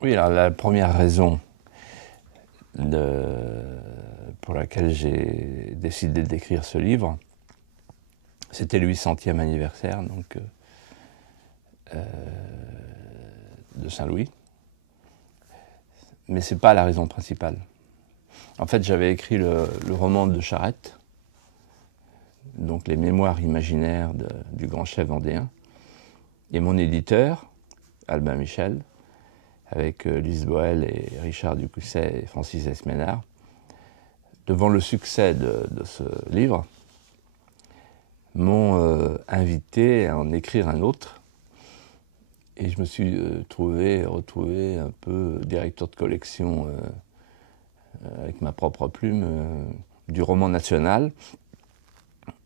Oui, alors la première raison pour laquelle j'ai décidé d'écrire ce livre, c'était le 800e anniversaire de Saint-Louis. Mais ce n'est pas la raison principale. En fait, j'avais écrit le roman de Charette, donc les mémoires imaginaires du grand chef vendéen. Et mon éditeur, Albin Michel, avec Lise Boel et Richard Ducousset et Francis Esménard, devant le succès de ce livre, m'ont invité à en écrire un autre. Et je me suis retrouvé un peu directeur de collection avec ma propre plume du roman national.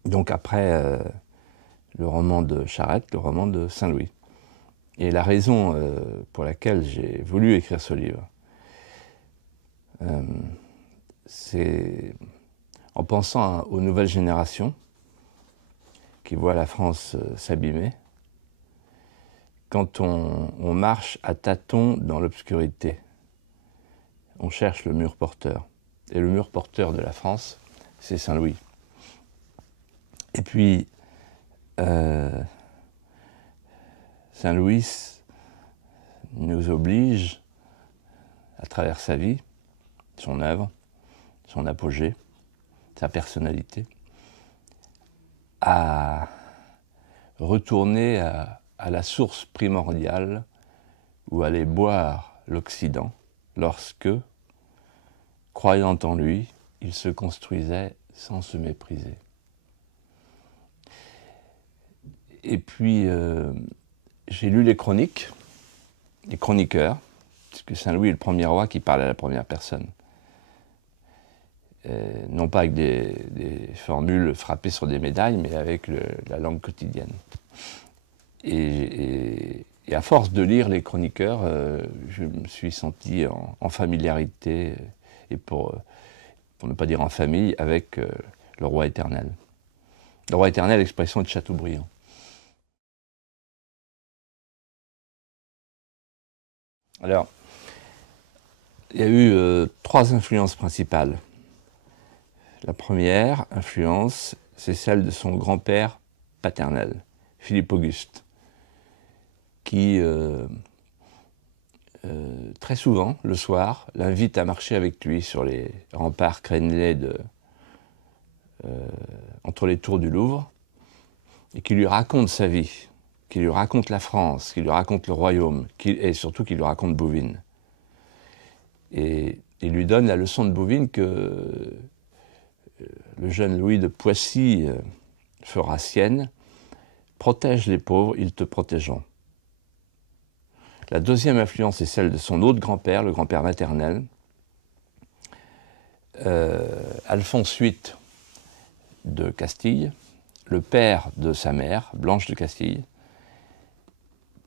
Donc après le roman de Charette, le roman de Saint-Louis. Et la raison pour laquelle j'ai voulu écrire ce livre, c'est en pensant aux nouvelles générations qui voient la France s'abîmer, quand on marche à tâtons dans l'obscurité, on cherche le mur porteur. Et le mur porteur de la France, c'est Saint-Louis. Et puis, Saint-Louis nous oblige, à travers sa vie, son œuvre, son apogée, sa personnalité, à retourner à la source primordiale où allait boire l'Occident lorsque, croyant en lui, il se construisait sans se mépriser. Et puis, j'ai lu les chroniques, les chroniqueurs, puisque Saint-Louis est le premier roi qui parle à la première personne. Non pas avec des formules frappées sur des médailles, mais avec la langue quotidienne. Et à force de lire les chroniqueurs, je me suis senti en familiarité, et pour ne pas dire en famille, avec le roi éternel. Le roi éternel, expression de Chateaubriand. Alors, il y a eu 3 influences principales. La première influence, c'est celle de son grand-père paternel, Philippe Auguste, qui, très souvent, le soir, l'invite à marcher avec lui sur les remparts crénelés entre les tours du Louvre, et qui lui raconte sa vie, qui lui raconte la France, qui lui raconte le royaume, et surtout qui lui raconte Bouvines. Et il lui donne la leçon de Bouvines que le jeune Louis de Poissy fera sienne: protège les pauvres, ils te protégeront. La deuxième influence est celle de son autre grand-père, le grand-père maternel, Alphonse VIII de Castille, le père de sa mère, Blanche de Castille,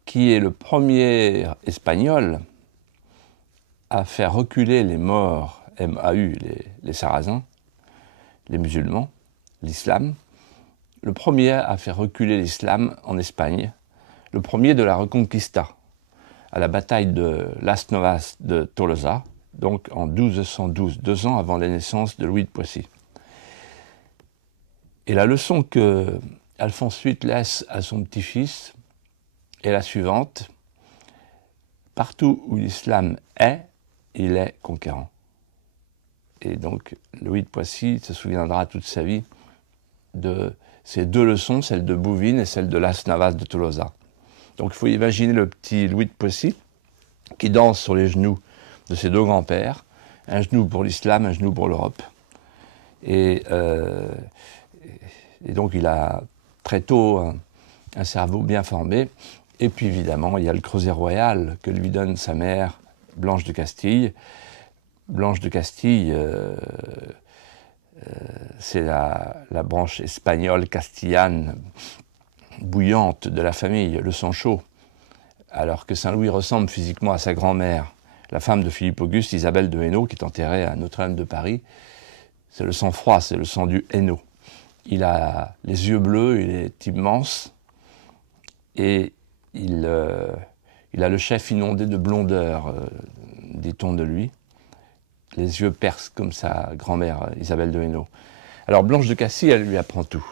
qui est le premier espagnol à faire reculer les Maures, MAU, les Sarrasins, les musulmans, l'islam, le premier à faire reculer l'islam en Espagne, le premier de la Reconquista, à la bataille de Las Novas de Tolosa, donc en 1212, 2 ans avant la naissance de Louis de Poissy. Et la leçon que Alphonse VIII laisse à son petit-fils est la suivante: partout où l'islam est, il est conquérant. Et donc Louis de Poissy se souviendra toute sa vie de ces 2 leçons, celle de Bouvines et celle de Las Navas de Tolosa. Donc il faut imaginer le petit Louis de Poissy qui danse sur les genoux de ses 2 grands-pères, un genou pour l'islam, un genou pour l'Europe. Et donc il a très tôt un cerveau bien formé. Et puis évidemment, il y a le creuset royal que lui donne sa mère, Blanche de Castille. Blanche de Castille, c'est la branche espagnole, castillane, bouillante de la famille, le sang chaud. Alors que Saint-Louis ressemble physiquement à sa grand-mère, la femme de Philippe Auguste, Isabelle de Hainaut, qui est enterrée à Notre-Dame de Paris. C'est le sang froid, c'est le sang du Hainaut. Il a les yeux bleus, il est immense, et il Il a le chef inondé de blondeur, dit-on de lui. Les yeux percent comme sa grand-mère, Isabelle de Hainaut. Alors Blanche de Castille, elle lui apprend tout.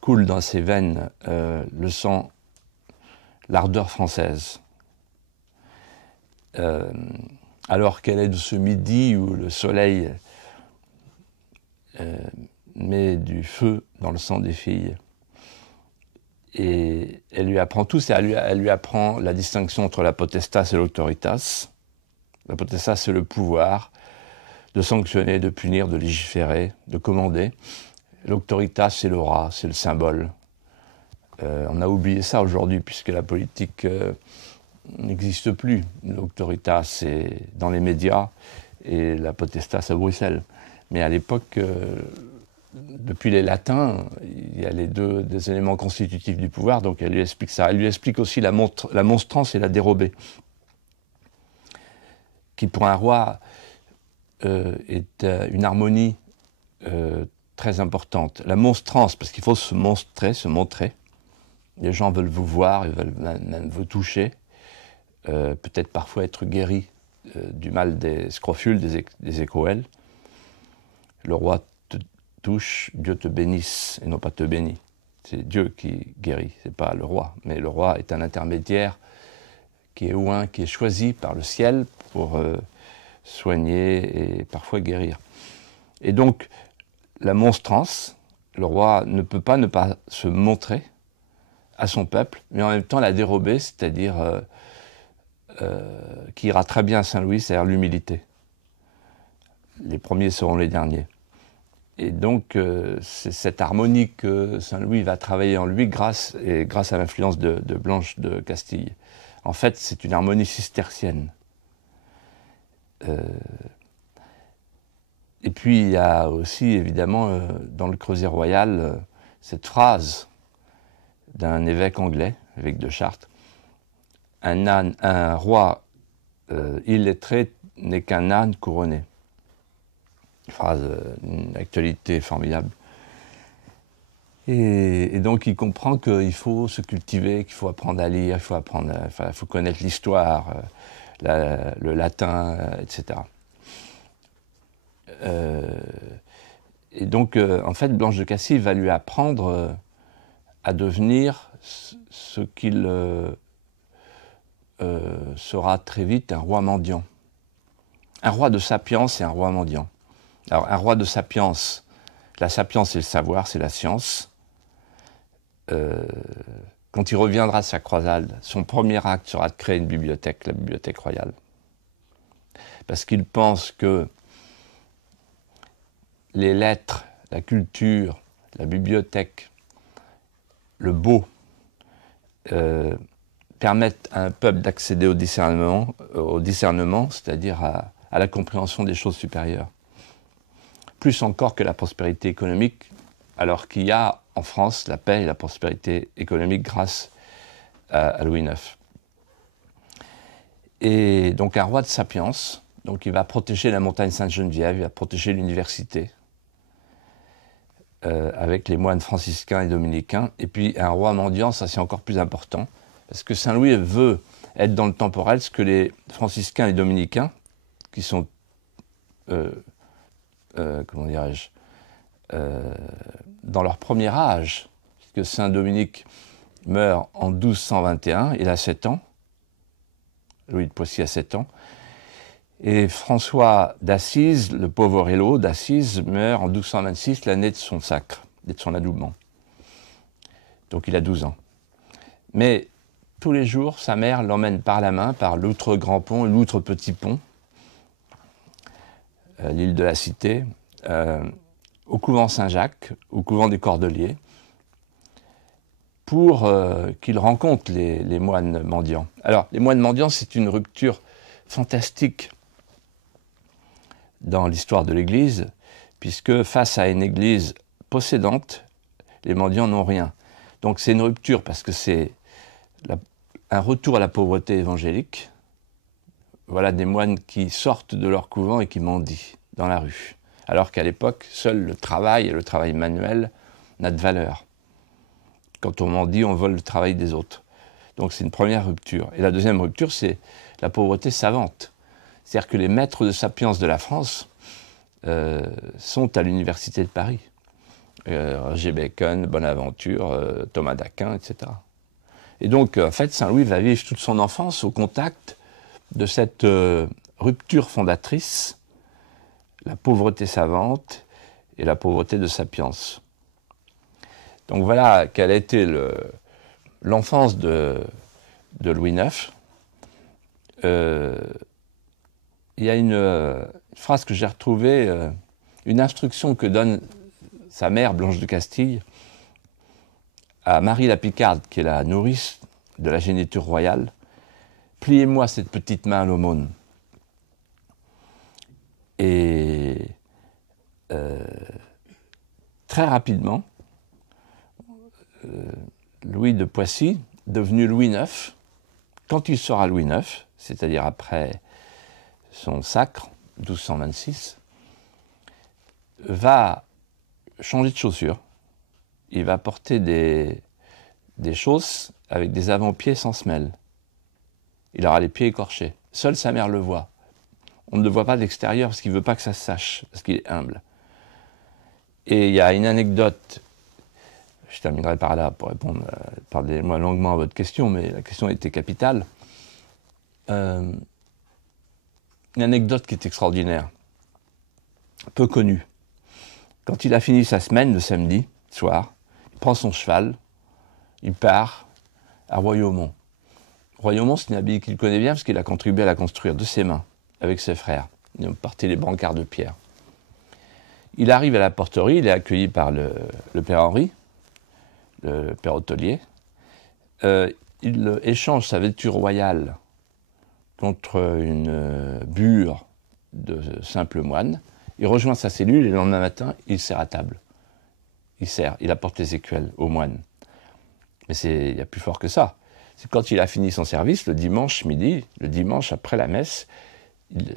Coule dans ses veines le sang, l'ardeur française. Alors qu'elle est de ce midi où le soleil met du feu dans le sang des filles. Et elle lui apprend tout, elle lui apprend la distinction entre la potestas et l'autoritas. La potestas, c'est le pouvoir de sanctionner, de punir, de légiférer, de commander. L'autoritas, c'est l'aura, c'est le symbole. On a oublié ça aujourd'hui, puisque la politique n'existe plus. L'autoritas, c'est dans les médias, et la potestas à Bruxelles. Mais à l'époque, depuis les latins, il y a les deux des éléments constitutifs du pouvoir, donc elle lui explique ça. Elle lui explique aussi la monstrance et la dérobée, qui pour un roi est une harmonie très importante. La monstrance, parce qu'il faut se montrer. Les gens veulent vous voir, ils veulent même vous toucher, peut-être parfois être guéris du mal des scrofules, des écrouelles. Le roi te touche, Dieu te bénisse, et non pas te bénit. C'est Dieu qui guérit, c'est pas le roi. Mais le roi est un intermédiaire qui est oint, qui est choisi par le ciel pour soigner et parfois guérir. Et donc, la monstrance, le roi ne peut pas ne pas se montrer à son peuple, mais en même temps la dérober, c'est-à-dire qui ira très bien à Saint-Louis, c'est-à-dire l'humilité. Les premiers seront les derniers. Et donc, c'est cette harmonie que Saint-Louis va travailler en lui grâce à l'influence de Blanche de Castille. En fait, c'est une harmonie cistercienne. Et puis, il y a aussi, évidemment, dans le Creuset royal, cette phrase d'un évêque anglais, évêque de Chartres. Un roi illettré n'est qu'un âne couronné. Une phrase d'une actualité formidable. Et donc il comprend qu'il faut se cultiver, qu'il faut apprendre à lire, il faut connaître l'histoire, le latin, etc. Et donc, en fait, Blanche de Castille va lui apprendre à devenir ce qu'il sera très vite, un roi mendiant. Un roi de sapience et un roi mendiant. Alors, un roi de sapience, la sapience c'est le savoir, c'est la science. Quand il reviendra de sa croisade, son premier acte sera de créer une bibliothèque, la bibliothèque royale. Parce qu'il pense que les lettres, la culture, la bibliothèque, le beau, permettent à un peuple d'accéder au discernement, c'est-à-dire à la compréhension des choses supérieures. Plus encore que la prospérité économique, alors qu'il y a en France la paix et la prospérité économique grâce à Louis IX. Et donc un roi de sapience, donc il va protéger la montagne Sainte-Geneviève, il va protéger l'université, avec les moines franciscains et dominicains. Et puis un roi mendiant, ça c'est encore plus important, parce que Saint-Louis veut être dans le temporel, ce que les franciscains et dominicains, qui sont, comment dirais-je, dans leur premier âge, puisque Saint Dominique meurt en 1221, il a 7 ans, Louis de Poissy a 7 ans, et François d'Assise, le Poverello d'Assise, meurt en 1226, l'année de son sacre, de son adoubement. Donc il a 12 ans. Mais tous les jours, sa mère l'emmène par la main, par l'outre Grand Pont et l'outre Petit Pont, l'île de la Cité, au couvent Saint-Jacques, au couvent des Cordeliers, pour qu'il rencontre les moines mendiants. Alors, les moines mendiants, c'est une rupture fantastique dans l'histoire de l'Église, puisque face à une Église possédante, les mendiants n'ont rien. Donc c'est une rupture parce que c'est un retour à la pauvreté évangélique. Voilà des moines qui sortent de leur couvent et qui mendient dans la rue. Alors qu'à l'époque, seul le travail et le travail manuel n'a de valeur. Quand on mendie, on vole le travail des autres. Donc c'est une première rupture. Et la deuxième rupture, c'est la pauvreté savante. C'est-à-dire que les maîtres de sapiens de la France sont à l'université de Paris. Roger Bacon, Bonaventure, Thomas d'Aquin, etc. Et donc, en fait, Saint-Louis va vivre toute son enfance au contact de cette rupture fondatrice, la pauvreté savante et la pauvreté de sapiens. Donc voilà quelle a été l'enfance de Louis IX. Il y a une phrase que j'ai retrouvée, une instruction que donne sa mère, Blanche de Castille, à Marie la Picarde, qui est la nourrice de la géniture royale. « Pliez-moi cette petite main à l'aumône. » Et très rapidement, Louis de Poissy, devenu Louis IX, quand il sera Louis IX, c'est-à-dire après son sacre, 1226, va changer de chaussures. Il va porter des chausses avec des avant-pieds sans semelle. Il aura les pieds écorchés. Seule sa mère le voit. On ne le voit pas de l'extérieur parce qu'il ne veut pas que ça se sache, parce qu'il est humble. Et il y a une anecdote, je terminerai par là pour répondre, pardonnez-moi longuement à votre question, mais la question était capitale. Une anecdote qui est extraordinaire, peu connue. Quand il a fini sa semaine le samedi soir, il prend son cheval, il part à Royaumont. Royaumont, c'est une abbaye qu'il connaît bien parce qu'il a contribué à la construire de ses mains, avec ses frères. Ils ont porté les brancards de pierre. Il arrive à la porterie, il est accueilli par le père Henri, le père hôtelier. Il échange sa vêture royale contre une bure de simple moine. Il rejoint sa cellule et le lendemain matin, il sert à table. Il apporte les écuelles aux moines. Mais il y a plus fort que ça. C'est quand il a fini son service, le dimanche midi, le dimanche après la messe, il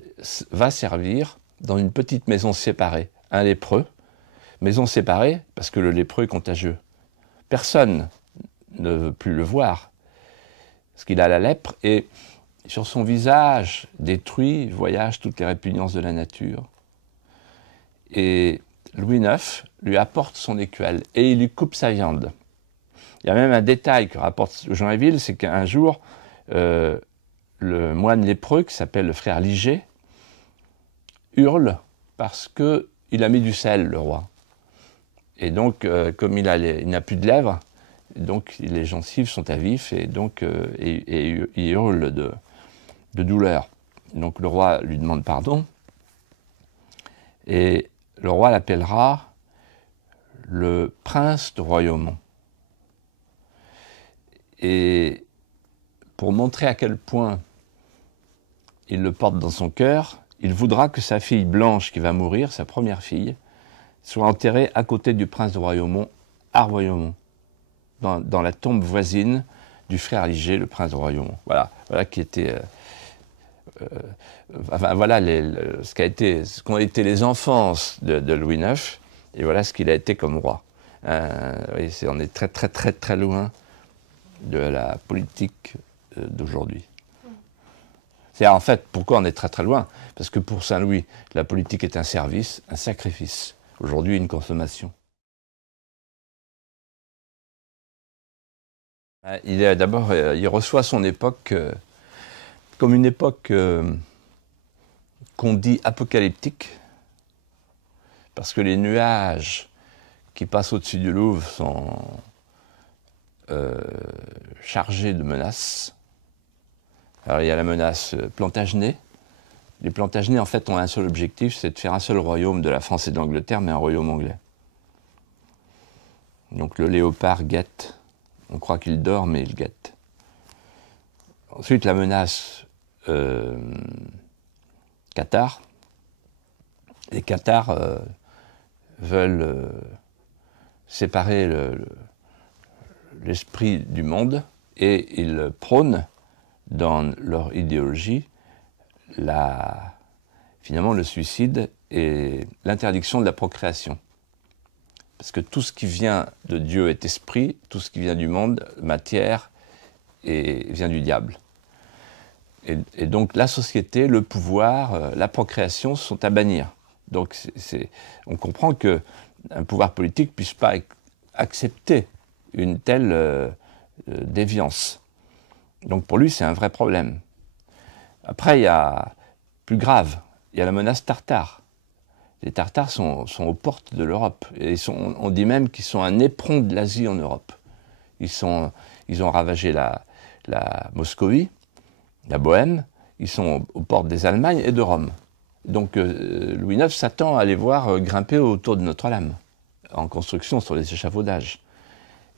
va servir dans une petite maison séparée, un lépreux. Maison séparée parce que le lépreux est contagieux. Personne ne veut plus le voir parce qu'il a la lèpre et sur son visage détruit voyagent toutes les répugnances de la nature. Et Louis IX lui apporte son écuelle et il lui coupe sa viande. Il y a même un détail que rapporte Jean Éville, c'est qu'un jour, le moine lépreux, qui s'appelle le frère Liger, hurle parce qu'il a mis du sel, le roi. Et donc, comme il n'a plus de lèvres, donc les gencives sont à vif et donc il hurle de douleur. Donc le roi lui demande pardon et le roi l'appellera le prince de Royaumont. Et pour montrer à quel point il le porte dans son cœur, il voudra que sa fille Blanche, qui va mourir, sa première fille, soit enterrée à côté du prince de Royaumont, à Royaumont, dans la tombe voisine du frère Liger, le prince de Royaumont. Voilà qui était... voilà ce qu'ont été les enfances de Louis IX, et voilà ce qu'il a été comme roi. Oui, on est très très très très loin de la politique d'aujourd'hui. C'est en fait pourquoi on est très très loin, parce que pour Saint-Louis, la politique est un service, un sacrifice. Aujourd'hui, une consommation. D'abord, il reçoit son époque comme une époque qu'on dit apocalyptique, parce que les nuages qui passent au-dessus du Louvre sont chargés de menaces. Alors il y a la menace Plantagenet. Les Plantagenets, en fait, ont un seul objectif, c'est de faire un seul royaume de la France et de l'Angleterre, mais un royaume anglais. Donc le léopard guette. On croit qu'il dort, mais il guette. Ensuite, la menace Cathare. Les Cathares veulent séparer l'esprit du monde et ils prônent dans leur idéologie finalement le suicide et l'interdiction de la procréation. Parce que tout ce qui vient de Dieu est esprit, tout ce qui vient du monde, matière, vient du diable. Et donc la société, le pouvoir, la procréation sont à bannir. Donc on comprend qu'un pouvoir politique ne puisse pas accepter une telle déviance. Donc pour lui, c'est un vrai problème. Après, il y a plus grave, il y a la menace tartare. Les Tartares sont aux portes de l'Europe. Et on dit même qu'ils sont un éperon de l'Asie en Europe. Ils ont ravagé la Moscovie, la Bohême, ils sont aux portes des Allemagnes et de Rome. Donc Louis IX s'attend à les voir grimper autour de Notre-Dame, en construction sur les échafaudages.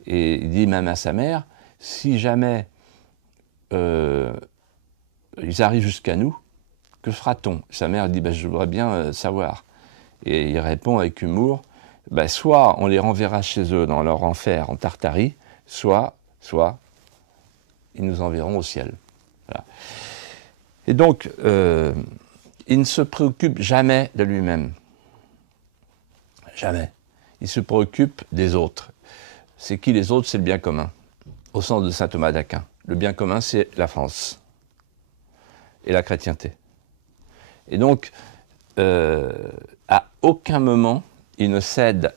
Et il dit même à sa mère, si jamais ils arrivent jusqu'à nous, que fera-t-on? Sa mère dit, je voudrais bien savoir. Et il répond avec humour, soit on les renverra chez eux dans leur enfer en Tartarie, soit ils nous enverront au ciel. Voilà. Et donc, il ne se préoccupe jamais de lui-même. Jamais. Il se préoccupe des autres. C'est qui les autres? C'est le bien commun, au sens de saint Thomas d'Aquin. Le bien commun, c'est la France et la chrétienté. Et donc, à aucun moment, il ne cède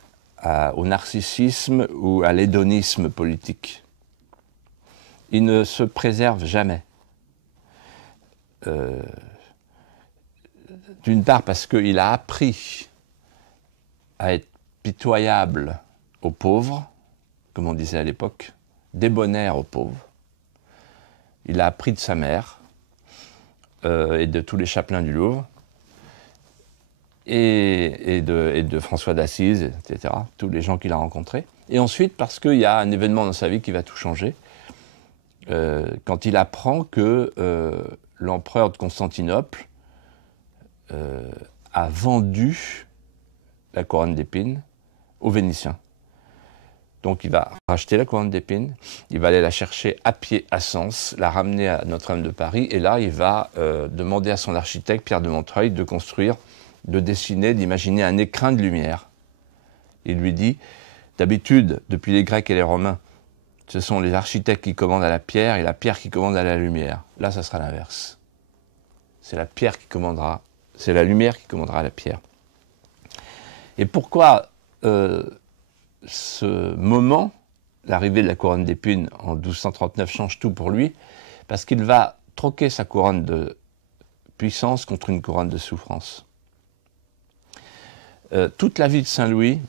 au narcissisme ou à l'hédonisme politique. Il ne se préserve jamais. D'une part parce qu'il a appris à être pitoyable aux pauvres, comme on disait à l'époque, débonnaire aux pauvres. Il a appris de sa mère et de tous les chapelains du Louvre, et de François d'Assise, etc., tous les gens qu'il a rencontrés. Et ensuite, parce qu'il y a un événement dans sa vie qui va tout changer, quand il apprend que l'empereur de Constantinople a vendu la couronne d'épines aux Vénitiens. Donc il va racheter la couronne d'épines, il va aller la chercher à pied à Sens, la ramener à Notre-Dame de Paris, et là il va demander à son architecte, Pierre de Montreuil, de construire, de dessiner, d'imaginer un écrin de lumière. Il lui dit, d'habitude, depuis les Grecs et les Romains, ce sont les architectes qui commandent à la pierre et la pierre qui commande à la lumière. Là, ça sera l'inverse. C'est la pierre qui commandera, c'est la lumière qui commandera à la pierre. Et pourquoi ce moment, l'arrivée de la couronne d'épines en 1239, change tout pour lui? Parce qu'il va troquer sa couronne de puissance contre une couronne de souffrance. Toute la vie de Saint-Louis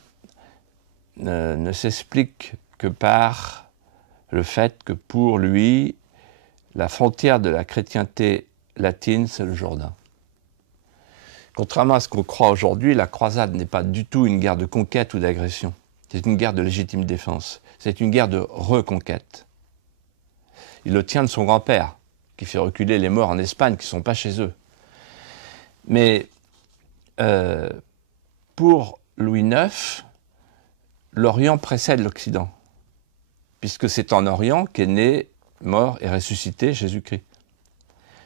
ne s'explique que par le fait que pour lui, la frontière de la chrétienté latine, c'est le Jourdain. Contrairement à ce qu'on croit aujourd'hui, la croisade n'est pas du tout une guerre de conquête ou d'agression. C'est une guerre de légitime défense. C'est une guerre de reconquête. Il le tient de son grand-père, qui fait reculer les morts en Espagne, qui ne sont pas chez eux. Mais pour Louis IX, l'Orient précède l'Occident, puisque c'est en Orient qu'est né, mort et ressuscité Jésus-Christ.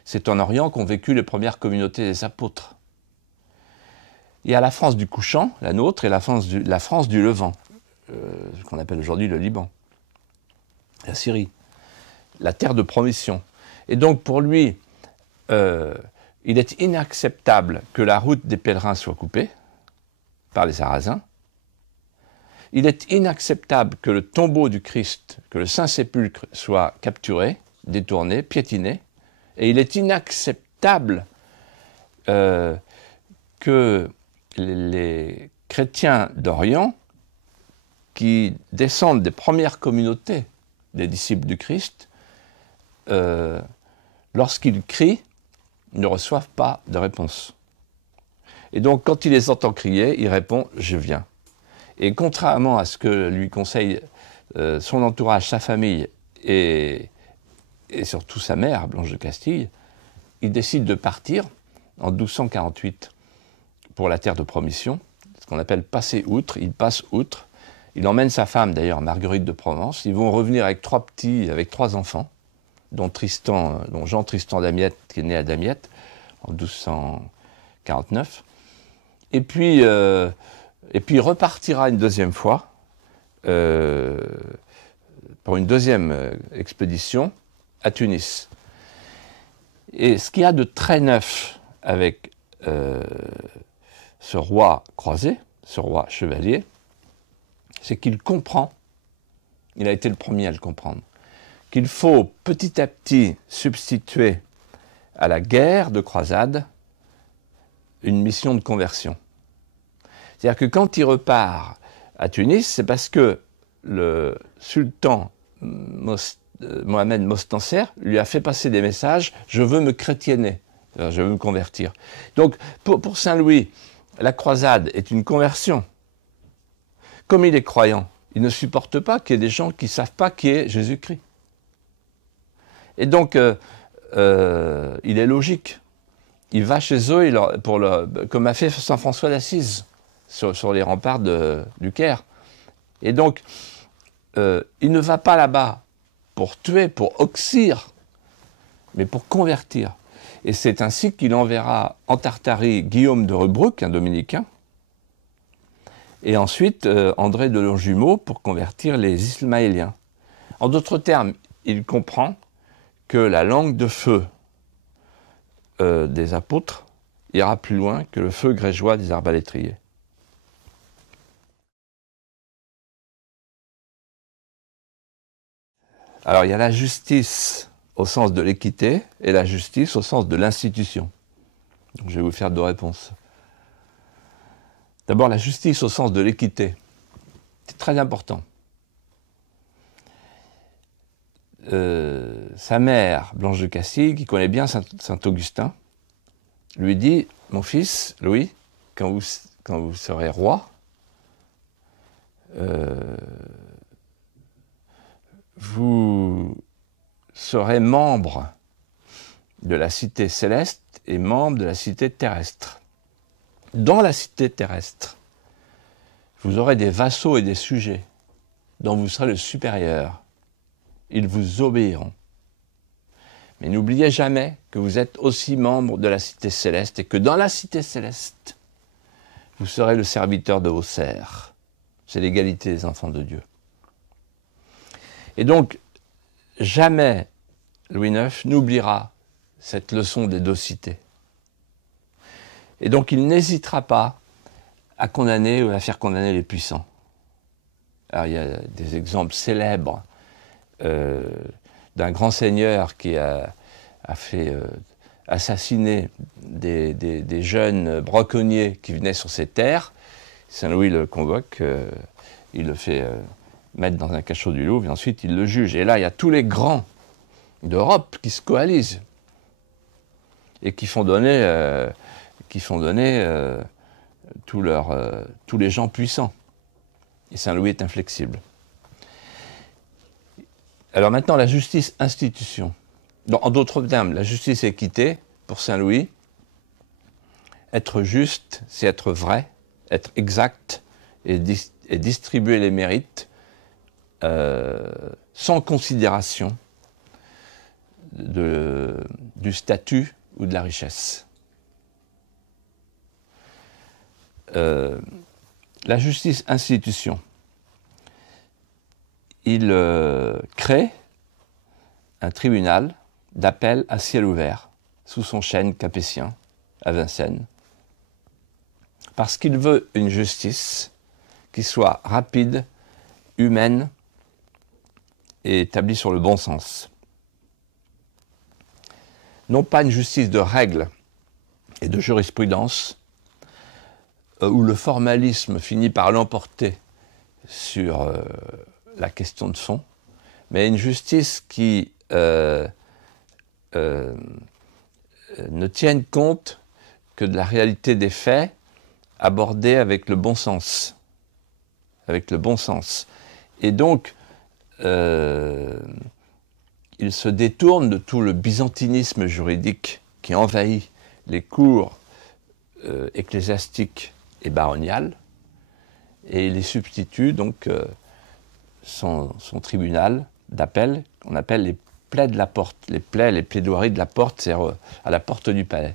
C'est en Orient qu'ont vécu les premières communautés des apôtres. Il y a la France du couchant, la nôtre, et la France du Levant, ce qu'on appelle aujourd'hui le Liban, la Syrie, la terre de promission. Et donc pour lui, il est inacceptable que la route des pèlerins soit coupée par les Sarrasins. Il est inacceptable que le tombeau du Christ, que le Saint-Sépulcre soit capturé, détourné, piétiné. Et il est inacceptable que les chrétiens d'Orient, qui descendent des premières communautés des disciples du Christ, lorsqu'ils crient, ne reçoivent pas de réponse. Et donc, quand il les entend crier, il répond « Je viens ». Et contrairement à ce que lui conseille son entourage, sa famille et surtout sa mère, Blanche de Castille, il décide de partir en 1248 pour la terre de promission, ce qu'on appelle passer outre. Il passe outre. Il emmène sa femme, d'ailleurs, Marguerite de Provence. Ils vont revenir avec trois enfants, dont Jean-Tristan d'Amiette, qui est né à Damiette en 1249. Et puis il repartira une deuxième fois pour une deuxième expédition à Tunis. Et ce qu'il y a de très neuf avec ce roi croisé, ce roi chevalier, c'est qu'il comprend, il a été le premier à le comprendre, qu'il faut petit à petit substituer à la guerre de croisade une mission de conversion. C'est-à-dire que quand il repart à Tunis, c'est parce que le sultan Mohamed Mostanser lui a fait passer des messages « je veux me chrétienner ». Je veux me convertir. Donc, pour Saint-Louis, la croisade est une conversion. Comme il est croyant, il ne supporte pas qu'il y ait des gens qui ne savent pas qui est Jésus-Christ. Et donc, il est logique. Il va chez eux, comme a fait Saint François d'Assise, sur les remparts du Caire. Et donc, il ne va pas là-bas pour tuer, pour oxyre, mais pour convertir. Et c'est ainsi qu'il enverra en Tartarie Guillaume de Rebruck, un dominicain, et ensuite André de Longjumeau pour convertir les Ismaéliens. En d'autres termes, il comprend que la langue de feu des apôtres ira plus loin que le feu grégeois des arbalétriers. Alors il y a la justice au sens de l'équité et la justice au sens de l'institution. Donc, je vais vous faire deux réponses. D'abord, la justice au sens de l'équité. C'est très important. Sa mère, Blanche de Castille, qui connaît bien Saint-Augustin, lui dit « Mon fils, Louis, quand vous serez roi, vous serez membre de la cité céleste et membre de la cité terrestre. Dans la cité terrestre, vous aurez des vassaux et des sujets dont vous serez le supérieur. Ils vous obéiront. Mais n'oubliez jamais que vous êtes aussi membre de la cité céleste et que dans la cité céleste, vous serez le serviteur de vos serfs. C'est l'égalité des enfants de Dieu. Et donc, jamais Louis IX n'oubliera cette leçon des deux cités. Et donc, il n'hésitera pas à condamner ou à faire condamner les puissants. Alors, il y a des exemples célèbres d'un grand seigneur qui a fait assassiner des jeunes braconniers qui venaient sur ses terres. Saint-Louis le convoque, il le fait mettre dans un cachot du Louvre, et ensuite il le juge. Et là, il y a tous les grands d'Europe qui se coalisent et qui font donner, tous les gens puissants. Et Saint-Louis est inflexible. Alors maintenant, la justice institution. En d'autres termes, la justice équité, pour Saint-Louis, être juste, c'est être vrai, être exact et distribuer les mérites sans considération du statut ou de la richesse. La justice institution. Il crée un tribunal d'appel à ciel ouvert sous son chêne capétien à Vincennes, parce qu'il veut une justice qui soit rapide, humaine et établie sur le bon sens. Non pas une justice de règles et de jurisprudence, où le formalisme finit par l'emporter sur la question de fond, mais une justice qui ne tienne compte que de la réalité des faits abordée avec le bon sens. Avec le bon sens. Et donc, il se détourne de tout le byzantinisme juridique qui envahit les cours ecclésiastiques et baroniales, et il y substitue donc son tribunal d'appel, qu'on appelle les plaies de la porte. Les plaidoiries de la porte, c'est à la porte du palais.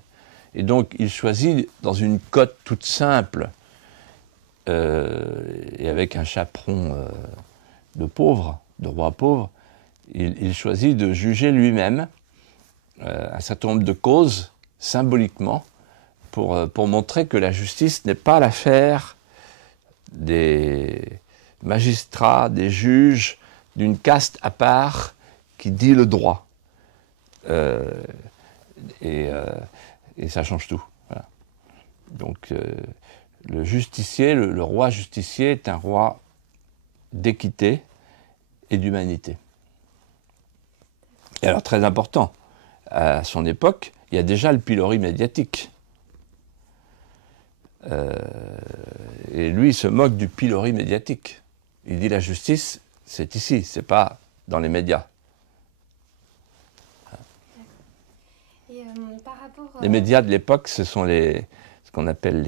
Et donc, il choisit dans une cote toute simple, et avec un chaperon de pauvres, de rois pauvres, il choisit de juger lui-même un certain nombre de causes, symboliquement, pour montrer que la justice n'est pas l'affaire des magistrats, des juges, d'une caste à part qui dit le droit. Et ça change tout. Voilà. Donc, le justicier, le roi justicier est un roi d'équité et d'humanité. Et alors, très important, à son époque, il y a déjà le pilori médiatique. Et lui, il se moque du pilori médiatique. Il dit la justice, c'est ici, c'est pas dans les médias. Et, par rapport, les médias de l'époque, ce sont ce qu'on appelle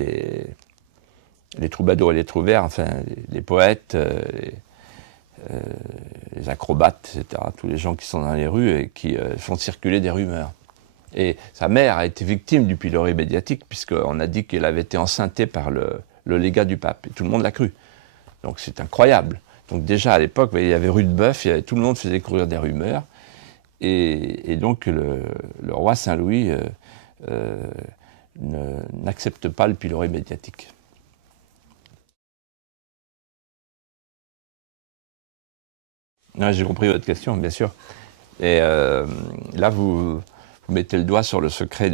les troubadours et les trouvères, enfin les poètes, les acrobates, etc. Tous les gens qui sont dans les rues et qui font circuler des rumeurs. Et sa mère a été victime du pilori médiatique, puisqu'on a dit qu'elle avait été enceintée par le légat du pape. Et tout le monde l'a cru. Donc c'est incroyable. Donc déjà à l'époque, il y avait Rudebeuf, tout le monde faisait courir des rumeurs. Et donc le roi Saint-Louis n'accepte pas le pilori médiatique. J'ai compris votre question, bien sûr. Et là, vous mettez le doigt sur le secret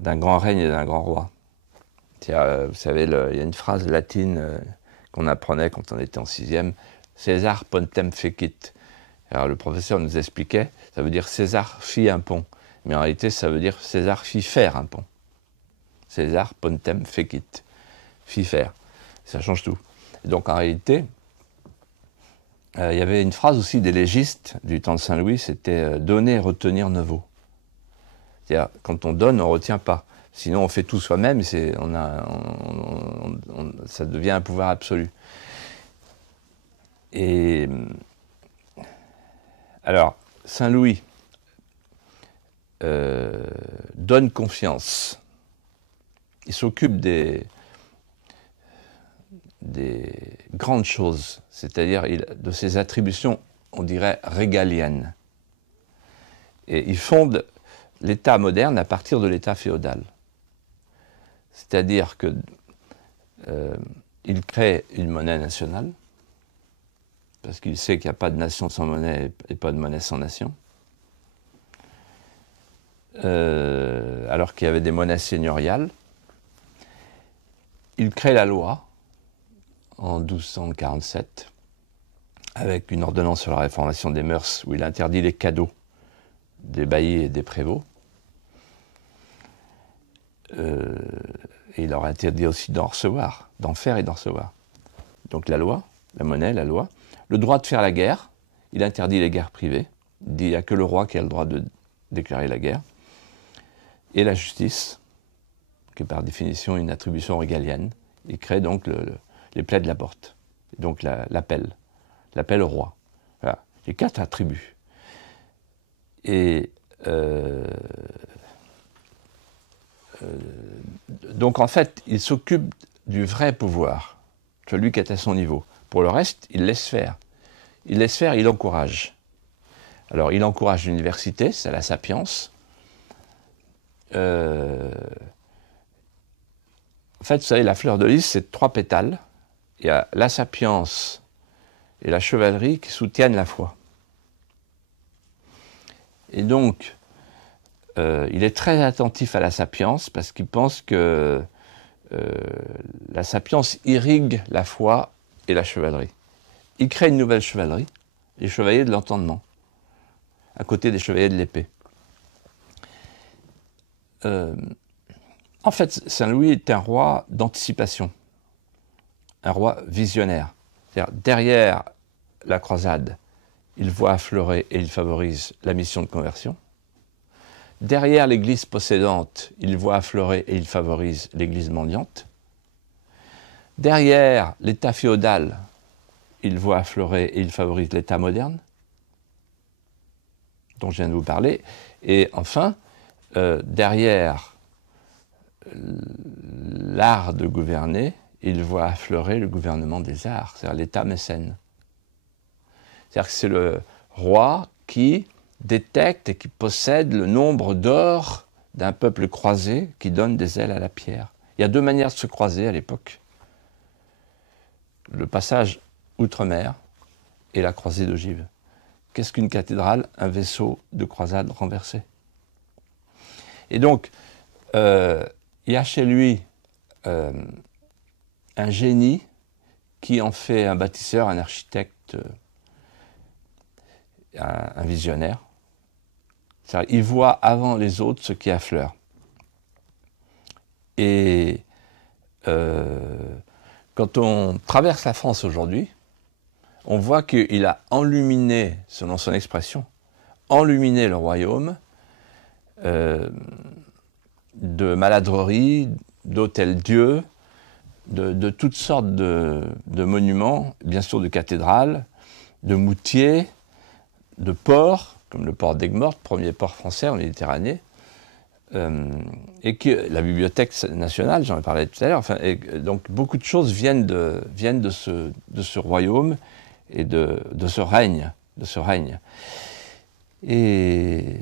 d'un grand règne et d'un grand roi. Vous savez, il y a une phrase latine qu'on apprenait quand on était en 6e, « César pontem fecit ». Alors le professeur nous expliquait, ça veut dire « César fit un pont ». Mais en réalité, ça veut dire « César fit faire un pont ». César pontem fecit, fit faire. Ça change tout. Et donc en réalité, il y avait une phrase aussi des légistes du temps de Saint-Louis, c'était « donner et retenir ne vaut ». C'est-à-dire, quand on donne, on ne retient pas. Sinon, on fait tout soi-même, ça devient un pouvoir absolu. Et alors, Saint-Louis donne confiance. Il s'occupe des grandes choses, c'est-à-dire de ses attributions, on dirait, régaliennes. Et il fonde l'État moderne à partir de l'État féodal. C'est-à-dire qu'il crée une monnaie nationale, parce qu'il sait qu'il n'y a pas de nation sans monnaie et pas de monnaie sans nation. Alors qu'il y avait des monnaies seigneuriales. Il crée la loi en 1247, avec une ordonnance sur la réformation des mœurs, où il interdit les cadeaux des baillis et des prévôts. Et il leur interdit aussi d'en recevoir, d'en faire et d'en recevoir. Donc la loi, la monnaie, la loi. Le droit de faire la guerre, il interdit les guerres privées. Il dit qu'il n'y a que le roi qui a le droit de déclarer la guerre. Et la justice, qui est par définition une attribution régalienne. Il crée donc les plaies de la porte, donc l'appel au roi. Voilà, les 4 attributs. Et donc en fait, il s'occupe du vrai pouvoir, celui qui est à son niveau. Pour le reste, il laisse faire. Il laisse faire, il encourage. Alors il encourage l'université, c'est la sapience. En fait, vous savez, la fleur de lys, c'est 3 pétales. Il y a la sapience et la chevalerie qui soutiennent la foi. Et donc, il est très attentif à la sapience parce qu'il pense que la sapience irrigue la foi et la chevalerie. Il crée une nouvelle chevalerie, les chevaliers de l'entendement, à côté des chevaliers de l'épée. En fait, Saint-Louis est un roi d'anticipation, un roi visionnaire. C'est-à-dire, derrière la croisade, il voit affleurer et il favorise la mission de conversion. Derrière l'église possédante, il voit affleurer et il favorise l'église mendiante. Derrière l'état féodal, il voit affleurer et il favorise l'état moderne, dont je viens de vous parler. Et enfin, derrière l'art de gouverner, il voit affleurer le gouvernement des arts, c'est-à-dire l'état mécène. C'est-à-dire que c'est le roi qui détecte et qui possède le nombre d'or d'un peuple croisé qui donne des ailes à la pierre. Il y a deux manières de se croiser à l'époque. Le passage outre-mer et la croisée d'ogive. Qu'est-ce qu'une cathédrale? Un vaisseau de croisade renversé. Et donc, il y a chez lui un génie qui en fait un bâtisseur, un architecte, un visionnaire. Il voit avant les autres ce qui affleure. Et quand on traverse la France aujourd'hui, on voit qu'il a enluminé, selon son expression, enluminé le royaume de maladreries, d'hôtels-dieux, de toutes sortes de monuments, bien sûr de cathédrales, de moutiers, de ports, comme le port d'Aigues-Mortes, premier port français en Méditerranée, et que la Bibliothèque nationale, j'en ai parlé tout à l'heure, enfin, donc beaucoup de choses viennent de ce royaume et de ce règne. Et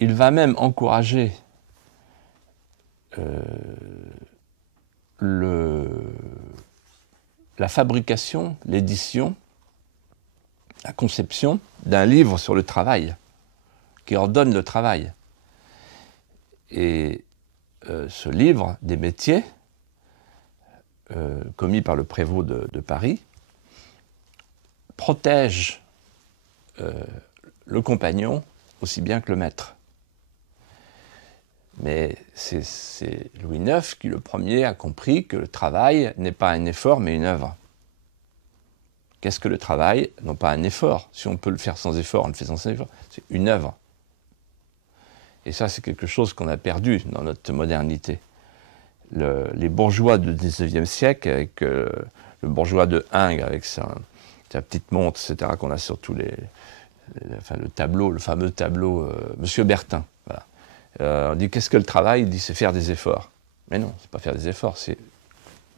il va même encourager la fabrication, l'édition, la conception d'un livre sur le travail, qui ordonne le travail. Et ce livre des métiers, commis par le prévôt de Paris, protège le compagnon aussi bien que le maître. Mais c'est Louis IX qui, le premier, a compris que le travail n'est pas un effort, mais une œuvre. Qu'est-ce que le travail? Non pas un effort. Si on peut le faire sans effort, on le fait sans effort. C'est une œuvre. Et ça, c'est quelque chose qu'on a perdu dans notre modernité. Les bourgeois du XIXe siècle, avec le bourgeois de Ingres, avec sa petite montre, etc., qu'on a sur tous le tableau, le fameux tableau Monsieur Bertin. Voilà. On dit qu'est-ce que le travail? Il dit c'est faire des efforts. Mais non, c'est pas faire des efforts, c'est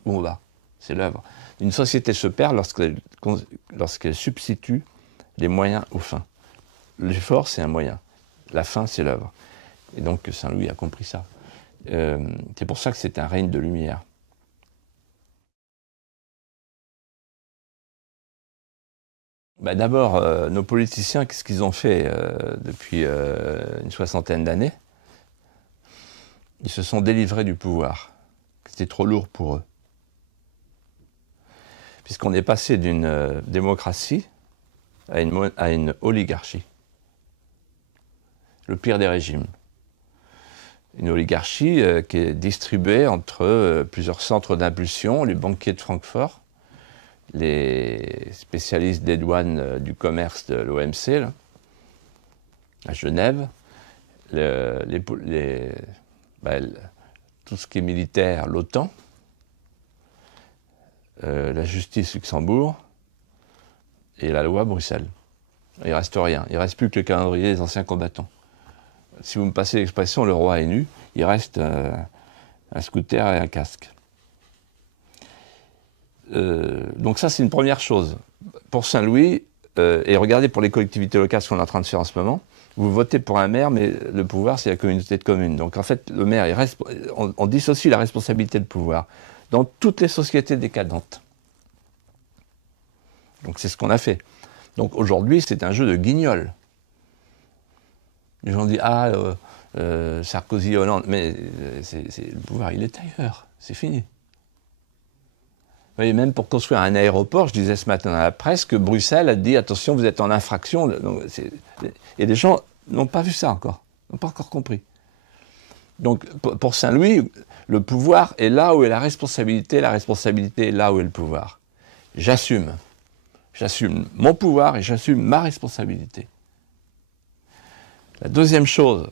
où on va, c'est l'œuvre. Une société se perd lorsqu'elle substitue les moyens aux fins. L'effort, c'est un moyen. La fin, c'est l'œuvre. Et donc Saint-Louis a compris ça. C'est pour ça que c'est un règne de lumière. D'abord, nos politiciens, qu'est-ce qu'ils ont fait depuis une soixantaine d'années? Ils se sont délivrés du pouvoir. C'était trop lourd pour eux. Puisqu'on est passé d'une démocratie à une oligarchie. Le pire des régimes. Une oligarchie qui est distribuée entre plusieurs centres d'impulsion, les banquiers de Francfort, les spécialistes des douanes du commerce de l'OMC, à Genève, tout ce qui est militaire, l'OTAN, la justice Luxembourg et la loi Bruxelles. Il ne reste rien. Il ne reste plus que le calendrier des anciens combattants. Si vous me passez l'expression, le roi est nu, il reste un scooter et un casque. Donc ça, c'est une première chose. Pour Saint-Louis, et regardez pour les collectivités locales ce qu'on est en train de faire en ce moment, vous votez pour un maire, mais le pouvoir, c'est la communauté de communes. Donc en fait, le maire, on dissocie la responsabilité de pouvoir dans toutes les sociétés décadentes. Donc c'est ce qu'on a fait. Donc aujourd'hui, c'est un jeu de guignol. Les gens disent « Sarkozy, Hollande », mais le pouvoir, il est ailleurs, c'est fini. Vous voyez, même pour construire un aéroport, je disais ce matin dans la presse que Bruxelles a dit « Attention, vous êtes en infraction ». Et les gens n'ont pas vu ça encore, n'ont pas encore compris. Donc pour Saint-Louis, le pouvoir est là où est la responsabilité est là où est le pouvoir. J'assume mon pouvoir et j'assume ma responsabilité. La deuxième chose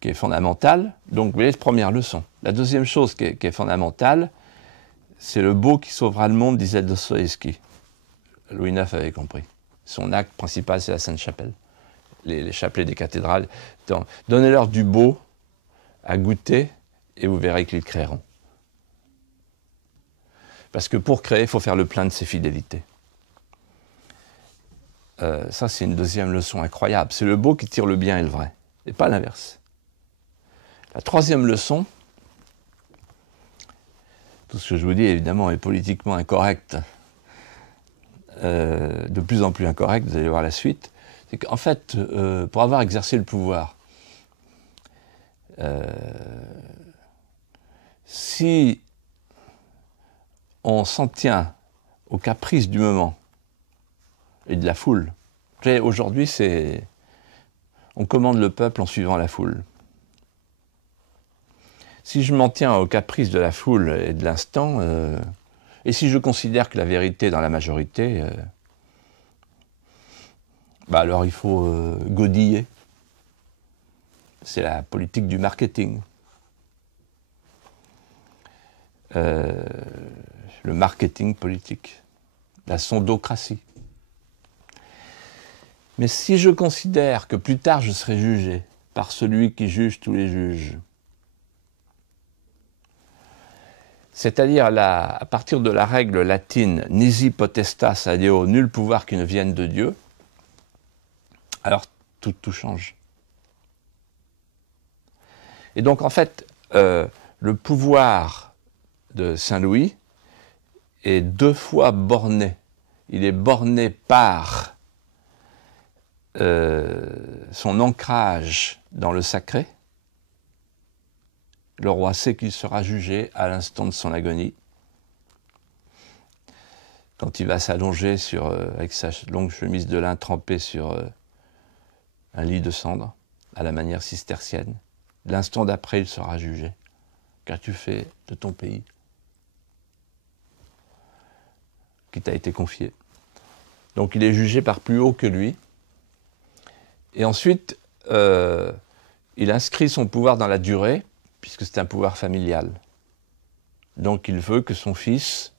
qui est fondamentale, donc vous voyez, première leçon. La deuxième chose qui est fondamentale, c'est le beau qui sauvera le monde, disait Dostoïevski. Louis IX avait compris. Son acte principal, c'est la Sainte-Chapelle. Les chapelets des cathédrales. Donnez-leur du beau à goûter et vous verrez qu'ils créeront. Parce que pour créer, il faut faire le plein de ses fidélités. ça c'est une deuxième leçon incroyable. C'est le beau qui tire le bien et le vrai, et pas l'inverse. La troisième leçon, tout ce que je vous dis évidemment est politiquement incorrect, de plus en plus incorrect, vous allez voir la suite, c'est qu'en fait, pour avoir exercé le pouvoir, si on s'en tient aux caprices du moment et de la foule, aujourd'hui on commande le peuple en suivant la foule. Si je m'en tiens aux caprices de la foule et de l'instant, et si je considère que la vérité est dans la majorité, alors il faut godiller. C'est la politique du marketing. Le marketing politique. La sondocratie. Mais si je considère que plus tard je serai jugé par celui qui juge tous les juges, c'est-à-dire à partir de la règle latine « nisi potestas ad Deo », nul pouvoir qui ne vienne de Dieu, alors tout change. Et donc en fait, le pouvoir de Saint-Louis est deux fois borné. Il est borné par son ancrage dans le sacré. Le roi sait qu'il sera jugé à l'instant de son agonie. Quand il va s'allonger avec sa longue chemise de lin trempée sur un lit de cendre, à la manière cistercienne, l'instant d'après, il sera jugé. Qu'as-tu fait de ton pays qui t'a été confié? Donc il est jugé par plus haut que lui. Et ensuite, il inscrit son pouvoir dans la durée, puisque c'est un pouvoir familial. Donc il veut que son fils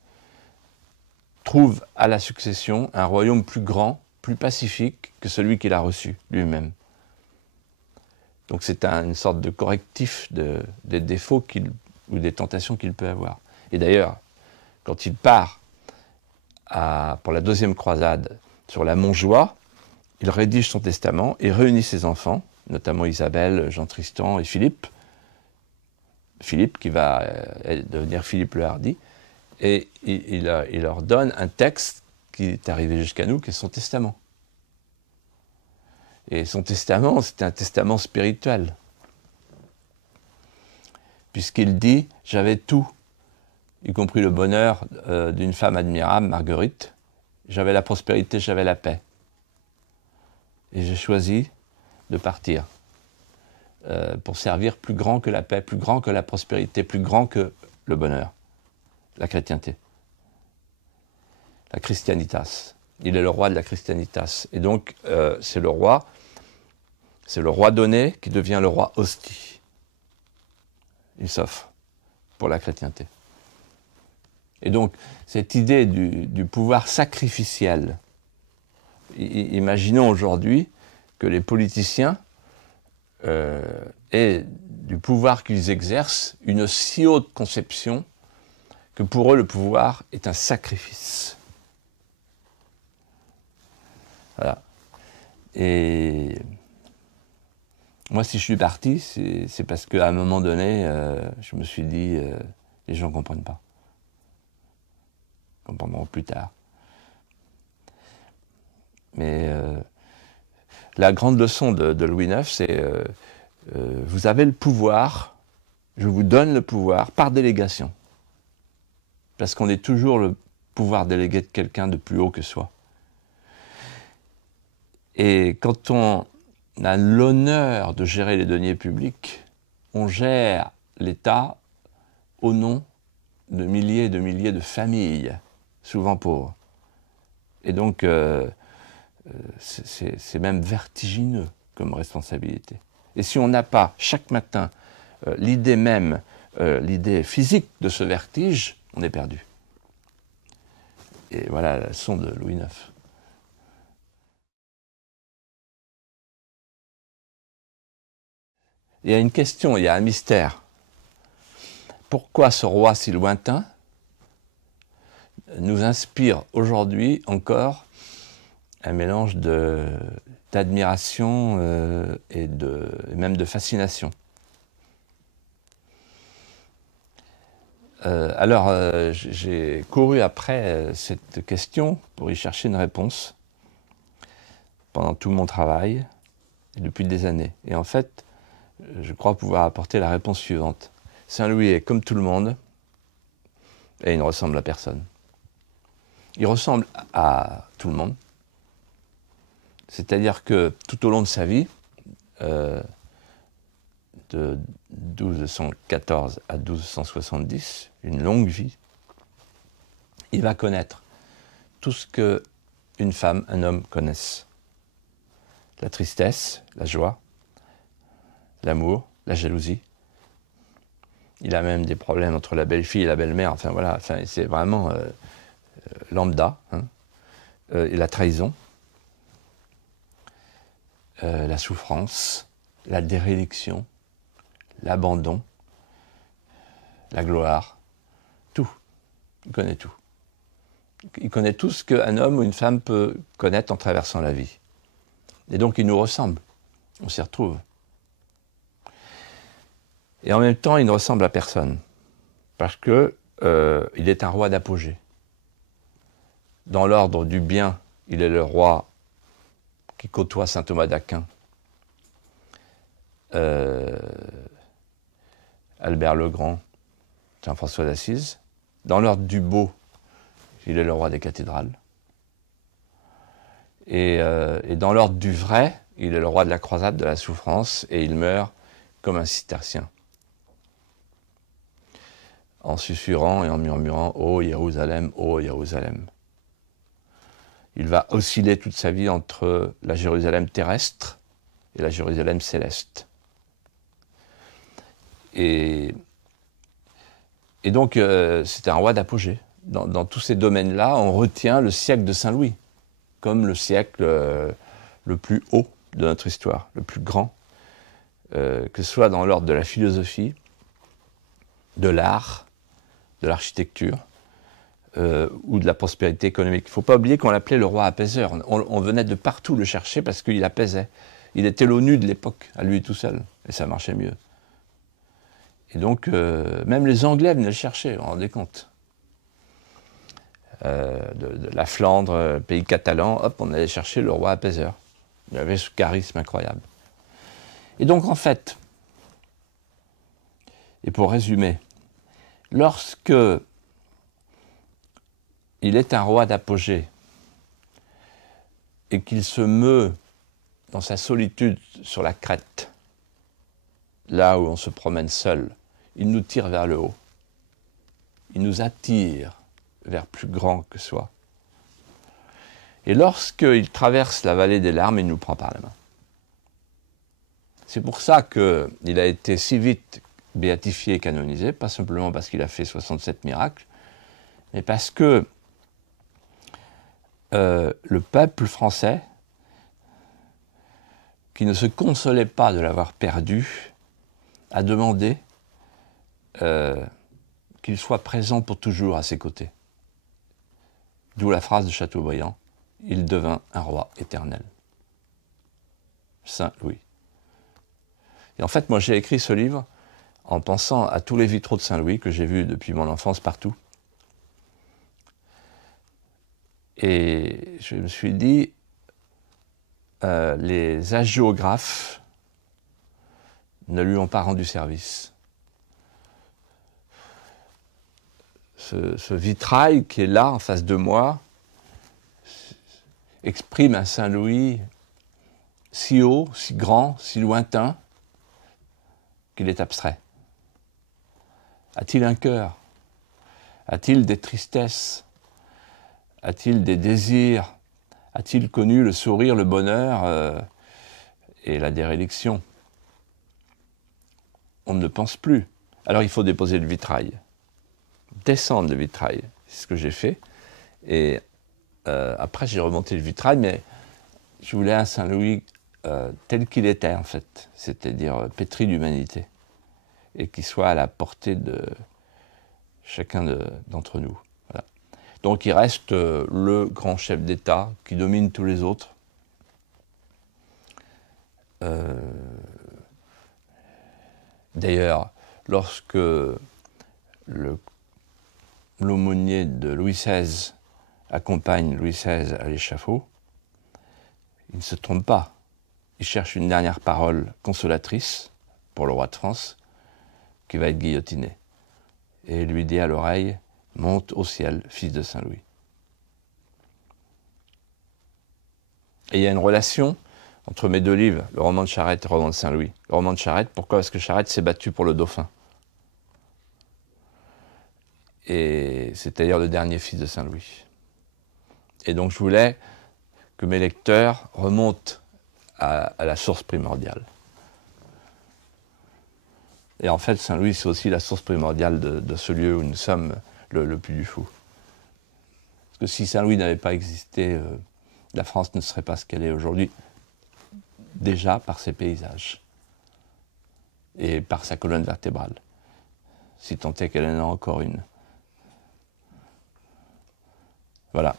trouve à la succession un royaume plus grand, plus pacifique que celui qu'il a reçu lui-même. Donc c'est une sorte de correctif des défauts ou des tentations qu'il peut avoir. Et d'ailleurs, quand il part pour la deuxième croisade sur la Montjoie, il rédige son testament et réunit ses enfants, notamment Isabelle, Jean-Tristan et Philippe. Philippe qui va devenir Philippe le Hardi, et il leur donne un texte qui est arrivé jusqu'à nous, qui est son testament. Et son testament, c'est un testament spirituel. Puisqu'il dit « J'avais tout, y compris le bonheur d'une femme admirable, Marguerite. J'avais la prospérité, j'avais la paix. Et j'ai choisi de partir pour servir plus grand que la paix, plus grand que la prospérité, plus grand que le bonheur, la chrétienté. La Christianitas. Il est le roi de la Christianitas. Et donc, c'est le roi donné qui devient le roi hostie. Il s'offre pour la chrétienté. Et donc, cette idée du pouvoir sacrificiel, imaginons aujourd'hui que les politiciens aient du pouvoir qu'ils exercent une si haute conception que pour eux le pouvoir est un sacrifice. Voilà. Et moi, si je suis parti, c'est parce qu'à un moment donné, je me suis dit, les gens ne comprennent pas. Ils comprendront plus tard. Mais la grande leçon de Louis IX, c'est vous avez le pouvoir, je vous donne le pouvoir par délégation. Parce qu'on est toujours le pouvoir délégué de quelqu'un de plus haut que soi. Et quand on a l'honneur de gérer les deniers publics, on gère l'État au nom de milliers et de milliers de familles, souvent pauvres. Et donc, c'est même vertigineux comme responsabilité. Et si on n'a pas chaque matin l'idée même, l'idée physique de ce vertige, on est perdu. Et voilà la leçon de Louis IX. Il y a une question, il y a un mystère. Pourquoi ce roi si lointain nous inspire aujourd'hui encore un mélange d'admiration et même de fascination. Alors, j'ai couru après cette question pour y chercher une réponse pendant tout mon travail, et depuis des années. Et en fait, je crois pouvoir apporter la réponse suivante. Saint-Louis est comme tout le monde, et il ne ressemble à personne. Il ressemble à tout le monde, c'est-à-dire que tout au long de sa vie, de 1214 à 1270, une longue vie, il va connaître tout ce que une femme, un homme connaissent. La tristesse, la joie, l'amour, la jalousie. Il a même des problèmes entre la belle-fille et la belle-mère. Enfin voilà, c'est vraiment lambda. Hein. Et la trahison, la souffrance, la déréliction, l'abandon, la gloire, tout. Il connaît tout. Il connaît tout ce qu'un homme ou une femme peut connaître en traversant la vie. Et donc il nous ressemble. On s'y retrouve. Et en même temps, il ne ressemble à personne. Parce que il est un roi d'apogée. Dans l'ordre du bien, il est le roi qui côtoie saint Thomas d'Aquin, Albert le Grand, saint François d'Assise. Dans l'ordre du beau, il est le roi des cathédrales. Et dans l'ordre du vrai, il est le roi de la croisade, de la souffrance, et il meurt comme un cistercien, en susurrant et en murmurant « Ô Jérusalem, ô Jérusalem ». Il va osciller toute sa vie entre la Jérusalem terrestre et la Jérusalem céleste. Et donc, c'est un roi d'apogée. Dans tous ces domaines-là, on retient le siècle de Saint-Louis comme le siècle le plus haut de notre histoire, le plus grand, que ce soit dans l'ordre de la philosophie, de l'art, de l'architecture, ou de la prospérité économique. Il ne faut pas oublier qu'on l'appelait le roi apaiseur. On venait de partout le chercher parce qu'il apaisait. Il était l'ONU de l'époque, à lui tout seul, et ça marchait mieux. Et donc, même les Anglais venaient le chercher, vous vous rendez compte. De la Flandre, pays catalan, hop, on allait chercher le roi apaiseur. Il avait ce charisme incroyable. Et donc, en fait, et pour résumer, lorsque il est un roi d'apogée et qu'il se meut dans sa solitude sur la crête, là où on se promène seul, il nous tire vers le haut. Il nous attire vers plus grand que soi. Et lorsqu'il traverse la vallée des larmes, il nous prend par la main. C'est pour ça qu'il a été si vite béatifié et canonisé, pas simplement parce qu'il a fait 67 miracles, mais parce que le peuple français, qui ne se consolait pas de l'avoir perdu, a demandé qu'il soit présent pour toujours à ses côtés. D'où la phrase de Chateaubriand, « Il devint un roi éternel ». Saint Louis. Et en fait, moi j'ai écrit ce livre en pensant à tous les vitraux de Saint-Louis que j'ai vus depuis mon enfance partout. Et je me suis dit, les hagiographes ne lui ont pas rendu service. Ce vitrail qui est là, en face de moi, exprime un Saint-Louis si haut, si grand, si lointain, qu'il est abstrait. A-t-il un cœur? A-t-il des tristesses? A-t-il des désirs? A-t-il connu le sourire, le bonheur et la déréliction? On ne le pense plus. Alors il faut déposer le vitrail. Descendre le vitrail, c'est ce que j'ai fait. Et après j'ai remonté le vitrail, mais je voulais un Saint-Louis tel qu'il était en fait, c'est-à-dire pétri d'humanité, et qui soit à la portée de chacun d'entre nous. Voilà. Donc il reste le grand chef d'État qui domine tous les autres. D'ailleurs, lorsque l'aumônier de Louis XVI accompagne Louis XVI à l'échafaud, il ne se trompe pas. Il cherche une dernière parole consolatrice pour le roi de France, qui va être guillotiné. Et il lui dit à l'oreille, « Monte au ciel, fils de Saint-Louis ». Et il y a une relation entre mes deux livres, le roman de Charette et le roman de Saint-Louis. Le roman de Charette, pourquoi? Parce que Charette s'est battu pour le dauphin. Et c'est d'ailleurs le dernier fils de Saint-Louis. Et donc je voulais que mes lecteurs remontent à la source primordiale. Et en fait, Saint-Louis, c'est aussi la source primordiale de ce lieu où nous sommes, le Puy du Fou. Parce que si Saint-Louis n'avait pas existé, la France ne serait pas ce qu'elle est aujourd'hui, déjà par ses paysages et par sa colonne vertébrale, si tant est qu'elle en a encore une. Voilà.